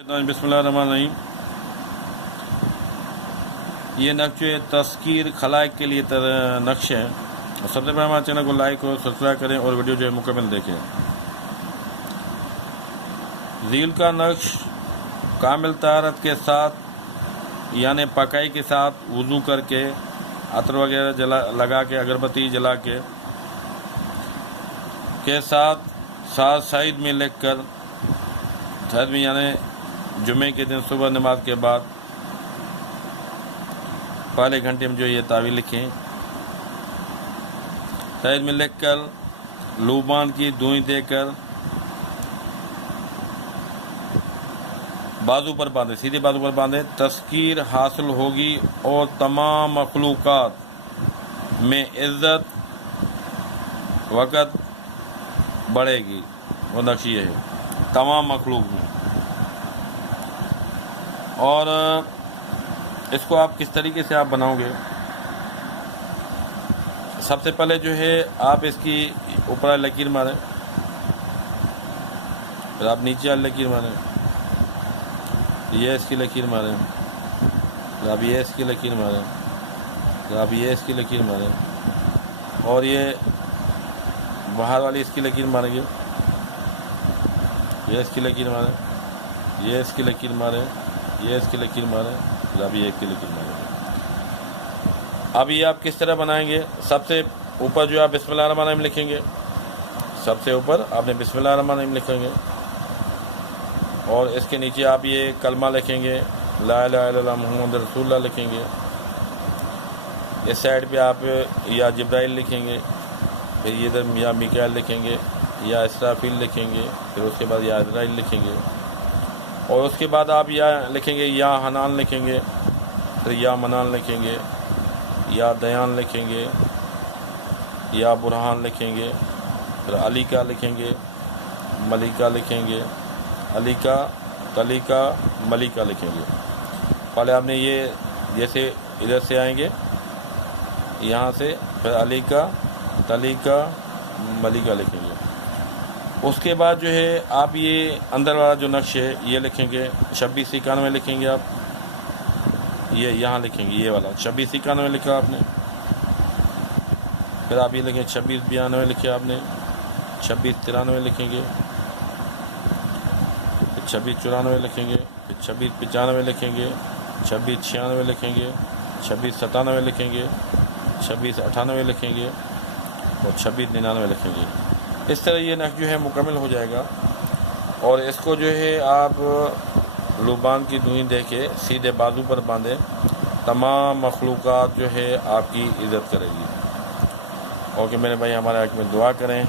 بسم اللہ الرحمن الرحیم۔ یہ نقش تذکیر خلائق کے لیے نقش ہے، اور سب سے پہلے ہمارے چینل کو لائک اور سبسکرائب کریں اور ویڈیو جو ہے مکمل دیکھیں۔ ذیل کا نقش کامل طہارت کے ساتھ یعنی پاکی کے ساتھ وضو کر کے عطر وغیرہ لگا کے اگربتی جلا کے ساتھ سعید میں لکھ کر سعید میں یعنی جمعے کے دن صبح نماز کے بعد پہلے گھنٹے میں جو یہ تعویذ لکھیں، سعید میں لکھ کر لوبان کی دوئیں دے کر بازو پر باندھے، سیدھے بازو پر باندھے، تذکیر حاصل ہوگی اور تمام مخلوقات میں عزت وقت بڑھے گی۔ وہ نقش یہ ہے تمام مخلوق میں۔ اور اس کو آپ کس طریقے سے آپ بناؤ گے؟ سب سے پہلے جو ہے آپ اس کی اوپر لکیر ماریں، پھر آپ نیچے لکیر ماریں، یہ اس کی لکیر ماریں، پھر آپ یہ اس کی لکیر ماریں، پھر آپ یہ اس کی لکیر ماریں، اور یہ باہر والی اس کی لکیر ماریں گے، یہ اس کی لکیر ماریں، یہ اس کی لکیر ماریں، یہ اس کی لکیر ماریں، پھر آپ یہ ایک کی لکیر ماریں گے۔ اب یہ آپ کس طرح بنائیں گے؟ سب سے اوپر جو آپ بسم اللہ الرحمن الرحیم لکھیں گے، سب سے اوپر آپ نے بسم اللہ الرحمن الرحیم لکھیں گے، اور اس کے نیچے آپ یہ کلمہ لکھیں گے، لا الہ الا اللہ محمد رسول اللہ لکھیں گے۔ اس سائڈ پہ آپ یا جبرائیل لکھیں گے، پھر یہ ادھر یا میکائیل لکھیں گے، یا اسرافیل لکھیں گے، پھر اس کے بعد یا عزرائیل لکھیں گے، اور اس کے بعد آپ یا لکھیں گے، یا حنان لکھیں گے، پھر یا منان لکھیں گے، یا دیان لکھیں گے، یا برہان لکھیں گے، پھر علیکہ لکھیں گے، ملیکہ لکھیں گے، علیکہ تلیکہ ملیکہ لکھیں گے۔ پہلے آپ نے یہ جیسے ادھر سے آئیں گے یہاں سے، پھر علیکہ تلیکہ ملیکہ لکھیں گے۔ اس کے بعد جو ہے آپ یہ اندر والا جو نقش ہے یہ لکھیں گے، 2691 لکھیں گے آپ، یہ یہاں لکھیں گے، یہ والا 2691 لکھا آپ نے، پھر آپ یہ لکھیں 2692 لکھے آپ نے، 2693 لکھیں گے، پھر 2694 لکھیں گے، پھر 2695 لکھیں گے، 2696 لکھیں گے، 2697 لکھیں گے، 2698 لکھیں گے، اور 2699 لکھیں گے۔ اس طرح یہ نقش جو ہے مکمل ہو جائے گا، اور اس کو جو ہے آپ لوبان کی دوئیں دے کے سیدھے بازو پر باندھیں، تمام مخلوقات جو ہے آپ کی عزت کرے گی۔ اوکے میرے بھائی، ہمارے حق میں دعا کریں۔